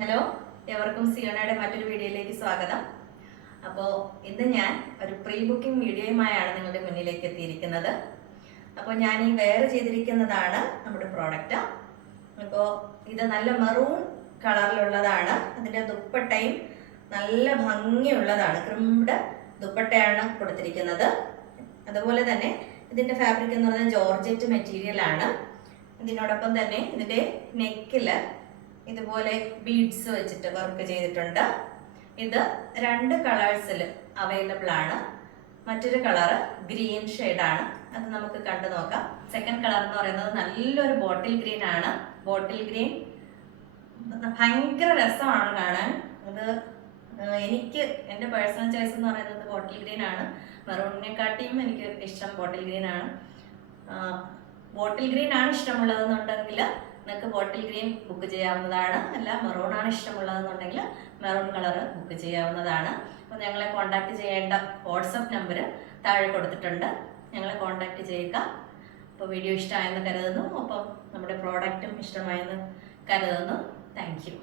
Hello, എവർക്കും സിയോണയുടെ മറ്റൊരു വീഡിയോയിലേക്ക് സ്വാഗതം. അപ്പോൾ ഇന്ന് ഞാൻ ഒരു പ്രീ ബുക്കിംഗ് വീഡിയോയുമായാണ് നിങ്ങളുടെ മുന്നിലേക്ക് എത്തിയിരിക്കുന്നത്. അപ്പോൾ ഞാൻ ഈ വെയർ ചെയ്തിരിക്കുന്നതാണ് നമ്മുടെ പ്രോഡക്റ്റ്. അപ്പോൾ ഇത് നല്ല മെറൂൺ കളറിലുള്ളതാണ്. അതിൻ്റെ ദുപ്പട്ടയും നല്ല ഭംഗിയുള്ളതാണ്. ക്രിംഡ് ദുപ്പട്ടയാണ് കൊടുത്തിരിക്കുന്നത്. അതുപോലെ തന്നെ ഇതിൻ്റെ ഫാബ്രിക് എന്ന് പറയുന്നത് ജോർജറ്റ് മെറ്റീരിയലാണ്. ഇതിനോടൊപ്പം തന്നെ ഇതിൻ്റെ നെക്കിൽ ഇതുപോലെ ബീഡ്സ് വെച്ചിട്ട് വർക്ക് ചെയ്തിട്ടുണ്ട്. ഇത് 2 കളേഴ്സിൽ അവൈലബിൾ ആണ്. മറ്റൊരു കളറ് ഗ്രീൻ ഷെയ്ഡാണ്. അത് നമുക്ക് കണ്ടു നോക്കാം. സെക്കൻഡ് കളർ എന്ന് പറയുന്നത് നല്ലൊരു ബോട്ടിൽ ഗ്രീൻ ആണ്. ബോട്ടിൽ ഗ്രീൻ ഭയങ്കര രസമാണ് കാണാൻ. അത് എനിക്ക് എൻ്റെ പേഴ്സണൽ ചോയ്സ് എന്ന് പറയുന്നത് ബോട്ടിൽ ഗ്രീൻ ആണ്. മെറൂണിനെക്കാട്ടിയും എനിക്ക് ഇഷ്ടം ബോട്ടിൽ ഗ്രീൻ ആണ്. ബോട്ടിൽ ഗ്രീൻ ആണ് ഇഷ്ടമുള്ളതെന്നുണ്ടെങ്കിൽ നിങ്ങൾക്ക് ബോട്ടിൽ ഗ്രീൻ ബുക്ക് ചെയ്യാവുന്നതാണ്. അല്ല, മെറൂൺ ആണ് ഇഷ്ടമുള്ളതെന്നുണ്ടെങ്കിൽ മെറൂൺ കളർ ബുക്ക് ചെയ്യാവുന്നതാണ്. അപ്പോൾ ഞങ്ങളെ കോൺടാക്ട് ചെയ്യേണ്ട വാട്സപ്പ് നമ്പർ താഴെ കൊടുത്തിട്ടുണ്ട്. ഞങ്ങളെ കോൺടാക്ട് ചെയ്യുക. അപ്പോൾ വീഡിയോ ഇഷ്ടമായെന്ന് കരുതുന്നു. അപ്പം നമ്മുടെ പ്രോഡക്റ്റും ഇഷ്ടമായെന്ന് കരുതുന്നു. Thank you.